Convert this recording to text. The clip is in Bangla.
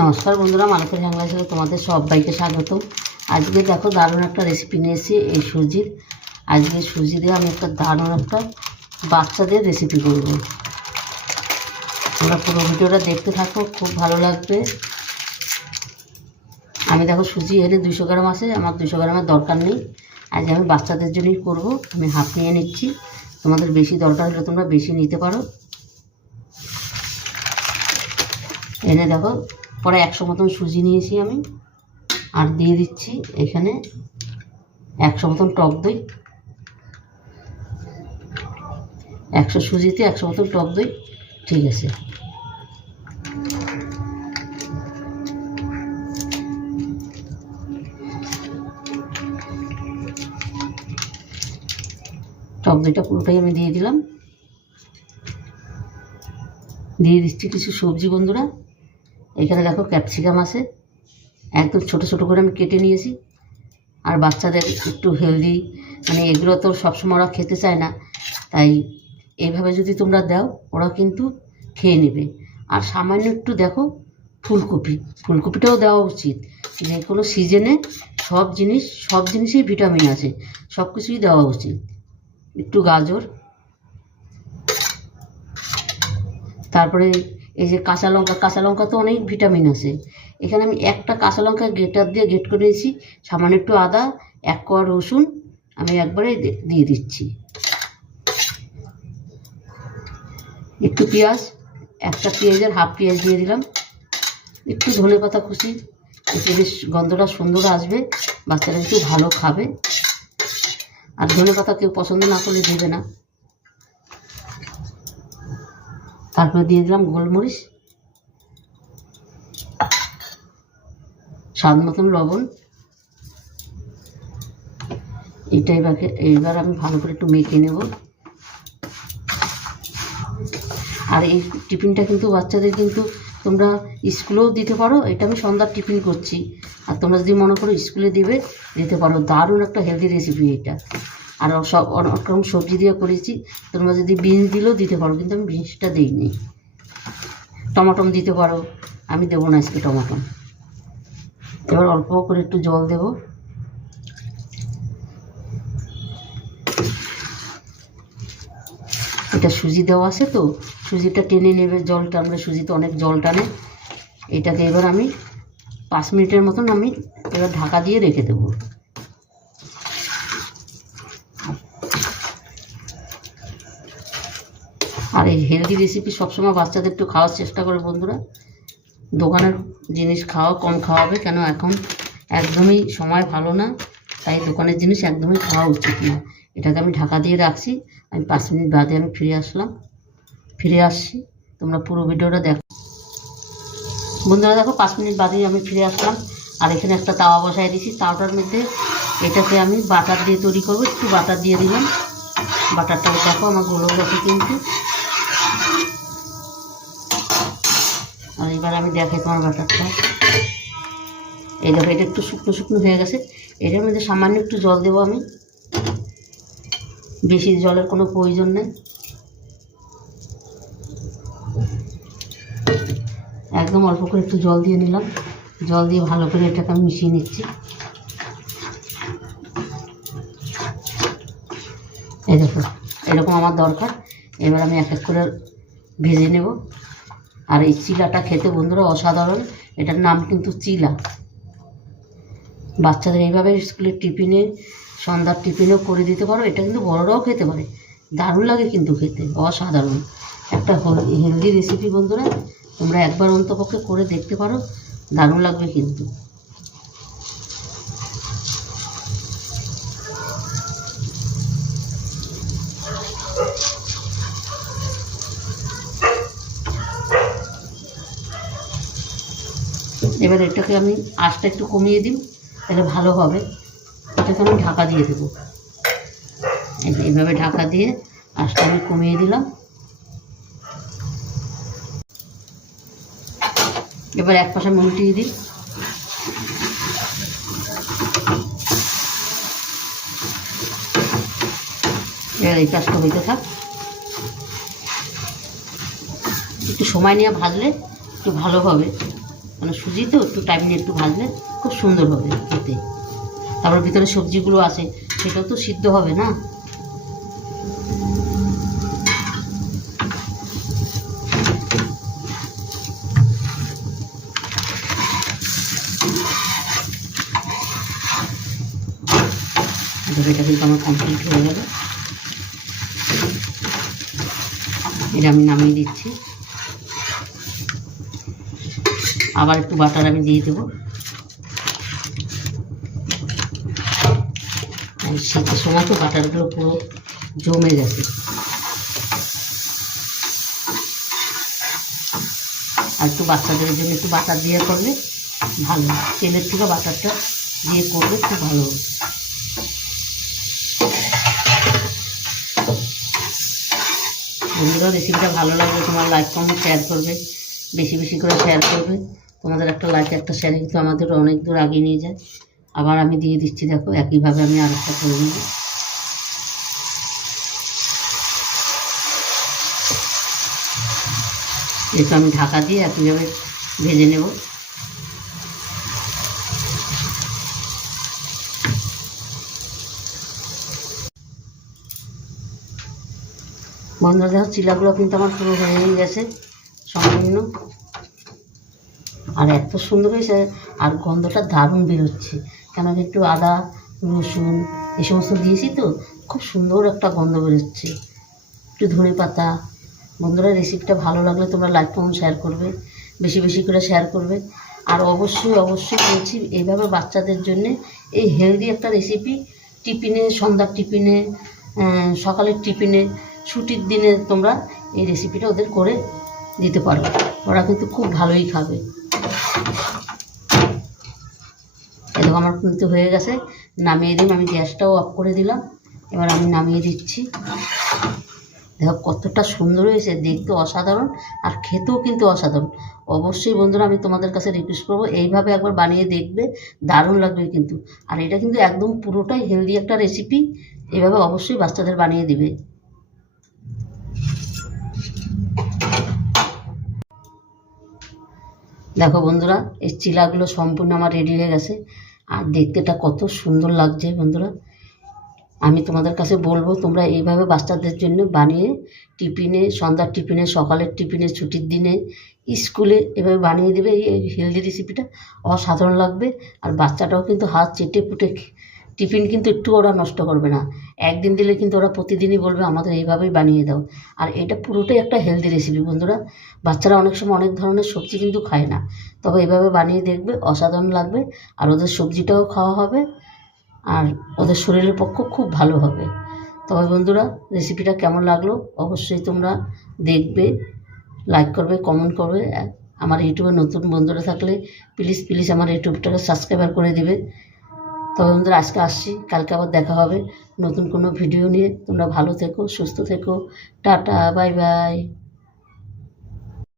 নমস্কার বন্ধুরা, মালকের বাংলা চ্যানেলে তোমাদের সবাইকে স্বাগত। আজকে দেখো দারুণ একটা রেসিপি নিয়েছি এই সুজির। আজকে সুজি দিয়ে আমি একটা দারুণ একটা বাচ্চাদের রেসিপি করব। তোমরা পুরো ভিডিওটা দেখতে থাকো, খুব ভালো লাগবে। আমি দেখো সুজি এনে 200 গ্রাম আছে, আমার 200 গ্রামের দরকার নেই। আজ আমি বাচ্চাদের জন্যই করব। আমি হাফ নিয়ে নিচ্ছি, তোমাদের বেশি দরকার হলে তোমরা বেশি নিতে পারো। এনে দেখো পরে 100 মতন সুজি নিয়েছি আমি, আর দিয়ে দিচ্ছি এখানে 100 মতন টক দই। 100 সুজিতে 100 মতন টক দই, ঠিক আছে। টক দইটা পুরোটাই আমি দিয়ে দিলাম। দিয়ে দিচ্ছি কিছু সবজি বন্ধুরা। এখানে দেখো ক্যাপসিকাম আছে, একদম ছোট ছোট করে আমি কেটে নিয়েছি। আর বাচ্চাদের একটু হেলদি, মানে এগুলো তো সবসময় ওরা খেতে চায় না, তাই এইভাবে যদি তোমরা দাও ওরা কিন্তু খেয়ে নেবে। আর সামান্য একটু দেখো ফুলকপিটাও দেওয়া উচিত। যে কোনো সিজনে সব জিনিসেই ভিটামিন আছে, সব কিছুই দেওয়া উচিত। একটু গাজর, তারপরে এই যে কাঁচা লঙ্কা তো অনেক ভিটামিন আছে। এখানে আমি একটা কাঁচা লঙ্কা গ্রেটার দিয়ে গ্রেট করে দিয়েছি, সামান্য একটু আদা, 1 কোয়া রসুন আমি একবারে দিয়ে দিচ্ছি। একটু পেঁয়াজ, একটা পেঁয়াজের হাফ পেঁয়াজ দিয়ে দিলাম। একটু ধনে পাতা কুচি, এতে বেশ গন্ধটা সুন্দর আসবে, বাচ্চারা একটু ভালো খাবে। আর ধনে পাতা কেউ পছন্দ না করলে দেবে না। তারপরে দিয়ে দিলাম গোলমরিচ, স্বাদ মতন লবণ। এইবার আমি ভালো করে একটু মেখে নেব। আর এই টিফিনটা কিন্তু বাচ্চাদের কিন্তু তোমরা স্কুলেও দিতে পারো। এটা আমি সন্ধ্যার টিফিন করছি, আর তোমরা যদি মনে করো স্কুলে দিতে পারো। দারুণ একটা হেলদি রেসিপি এটা। আর সব অনেক রকম সবজি দিয়ে করেছি, তোমরা যদি বিনস দিলেও দিতে পারো, কিন্তু আমি বিনসটা দিইনি। টমাটম দিতে পারো, আমি দেবো না আজকে টমাটম। এবার অল্প করে একটু জল দেব। এটা সুজি দেওয়া আছে তো, সুজিটা টেনে নেবে জলটা, আমরা সুজিতে অনেক জল টানে। এটাকে এবার আমি 5 মিনিটের মতন আমি এবার ঢাকা দিয়ে রেখে দেবো। আর এই হেলদি রেসিপি সবসময় বাচ্চাদের একটু খাওয়ার চেষ্টা করে বন্ধুরা। দোকানের জিনিস কম খাওয়াবে, কেন এখন একদমই সময় ভালো না, তাই দোকানের জিনিস একদমই খাওয়া উচিত না। এটাকে আমি ঢাকা দিয়ে রাখছি। আমি 5 মিনিট বাদে আমি ফিরে আসছি। তোমরা পুরো ভিডিওটা দেখো বন্ধুরা। দেখো 5 মিনিট বাদেই আমি ফিরে আসলাম। আর এখানে একটা তাওয়া বসাই দিয়েছি। তাওয়াটার মধ্যে এটাকে আমি বাটার দিয়ে তৈরি করবো। একটু বাটার দিয়ে দিলাম। বাটারটা দেখো আমার গোলক গেছে কিন্তু। আর এবার আমি দেখাই তোমার বাটারটা। এই দেখো এটা একটু শুকনো হয়ে গেছে। এটার মধ্যে সামান্য একটু জল দেবো আমি, বেশি জলের কোনো প্রয়োজন নেই। একদম অল্প করে একটু জল দিয়ে নিলাম। জল দিয়ে ভালো করে এটাকে আমি মিশিয়ে নিচ্ছি। এই দেখো এরকম আমার দরকার। এবার আমি এক এক করে ভেজে নেব। আর এই চিলাটা খেতে বন্ধুরা অসাধারণ। এটার নাম কিন্তু চিলা। বাচ্চাদের এইভাবে স্কুলের টিফিনে, সন্ধ্যার টিফিনেও করে দিতে পারো। এটা কিন্তু বড়রাও খেতে পারে, দারুণ লাগে কিন্তু খেতে, অসাধারণ একটা হেলদি রেসিপি বন্ধুরা। তোমরা একবার অন্তপক্ষে করে দেখতে পারো, দারুণ লাগবে কিন্তু। এবার এটাকে আমি আঁচটা একটু কমিয়ে দিই, তাহলে ভালো হবে। এটাকে আমি ঢাকা দিয়ে দেবো। এইভাবে ঢাকা দিয়ে আঁচটা আমি কমিয়ে দিলাম। এবার এক পাশে উল্টিয়ে দিই। এবার এই কাজটা হইতে থাক। একটু সময় নিয়ে ভাজলে একটু ভালো হবে। মানে সুজি তো একটু টাইম নিয়ে একটু ভাজলে খুব সুন্দর হবে খেতে। তারপর ভিতরে সবজিগুলো আছে সেটাও তো সিদ্ধ হবে না। এটা কিন্তু আমার কমপ্লিট হয়ে গেল। এটা আমি নামিয়ে দিচ্ছি। আবার একটু বাটার আমি দিয়ে দেবো। শীতের সময় তো বাটারগুলো পুরো জমে গেছে। আর একটু বাচ্চাদের জন্য একটু বাটার দিয়ে করলে ভালো, তেলের থেকে বাটারটা দিয়ে করলে খুব ভালো হবে। বন্ধুরা, রেসিপিটা ভালো লাগলে তোমার লাইক কমেন্ট শেয়ার করবে, বেশি বেশি করে শেয়ার করবে। তোমাদের একটা লাইক একটা শেয়ার কিন্তু আমাদের অনেক দূর এগিয়ে নিয়ে যায়। আবার আমি দিয়ে দিচ্ছি, দেখো একইভাবে আমি আরেকটা করে নেব। যেহেতু আমি ঢাকা দিয়ে একইভাবে ভেজে নেব। বন্ধুরা দেখো, চিলাগুলো কিন্তু আমার পুরো হয়ে গেছে সম্পূর্ণ। আর এত সুন্দর হয়েছে, আর গন্ধটা দারুণ বেরোচ্ছে, কেন একটু আদা রসুন এই সমস্ত দিয়েছি তো, খুব সুন্দর একটা গন্ধ বেরোচ্ছে। একটু ধনে পাতা। বন্ধুরা, রেসিপিটা ভালো লাগলে তোমরা লাইক কমেন্ট শেয়ার করবে, বেশি বেশি করে শেয়ার করবে। আর অবশ্যই অবশ্যই বলছি, এইভাবে বাচ্চাদের জন্যে এই হেলদি একটা রেসিপি টিফিনে, সন্ধ্যার টিফিনে, সকালের টিফিনে, ছুটির দিনে তোমরা এই রেসিপিটা ওদের করে দিতে পারো। ওরা কিন্তু খুব ভালোই খাবে। এরকম আমার কিন্তু হয়ে গেছে, নামিয়ে দিন। আমি গ্যাসটাও অফ করে দিলাম, এবার আমি নামিয়ে দিচ্ছি। দেখো কতটা সুন্দর হয়েছে, দেখতে অসাধারণ আর খেতেও কিন্তু অসাধারণ। অবশ্যই বন্ধুরা, আমি তোমাদের কাছে রিকোয়েস্ট করবো এইভাবে একবার বানিয়ে দেখবে, দারুণ লাগবে কিন্তু। আর এটা কিন্তু একদম পুরোটাই হেলদি একটা রেসিপি, এইভাবে অবশ্যই বাচ্চাদের বানিয়ে দিবে। দেখো বন্ধুরা, এই চিলাগুলো সম্পূর্ণ আমার রেডি হয়ে গেছে, আর দেখতেটা কত সুন্দর লাগছে। বন্ধুরা, আমি তোমাদের কাছে বলবো তোমরা এইভাবে বাচ্চাদের জন্য বানিয়ে টিফিনে, সন্ধ্যার টিফিনে, সকালের টিফিনে, ছুটির দিনে, স্কুলে এভাবে বানিয়ে দেবে। এই হেলদি রেসিপিটা অসাধারণ লাগবে। আর বাচ্চাটাও কিন্তু হাত চেটে পুটে টিফিন কিন্তু একটু ওরা নষ্ট করবে না। একদিন দিলে কিন্তু ওরা প্রতিদিনই বলবে আমাদের এইভাবেই বানিয়ে দাও। আর এটা পুরোটাই একটা হেলদি রেসিপি বন্ধুরা। বাচ্চারা অনেক সময় অনেক ধরনের সবজি কিন্তু খায় না, তবে এইভাবে বানিয়ে দেখবে, অসাধারণ লাগবে। আর ওদের সবজিটাও খাওয়া হবে, আর ওদের শরীরের পক্ষে খুব ভালো হবে। তবে বন্ধুরা, রেসিপিটা কেমন লাগলো অবশ্যই তোমরা দেখবে, লাইক করবে, কমেন্ট করবে। আমার ইউটিউবে নতুন বন্ধুরা থাকলে প্লিজ প্লিজ আমার ইউটিউবটাকে সাবস্ক্রাইব করে দিবে। তবে বন্ধুরা, আজকে আসছি, কালকে আবার দেখা হবে নতুন কোনো ভিডিও নিয়ে। তোমরা ভালো থেকো, সুস্থ থেকো, টাটা, বাই বাই।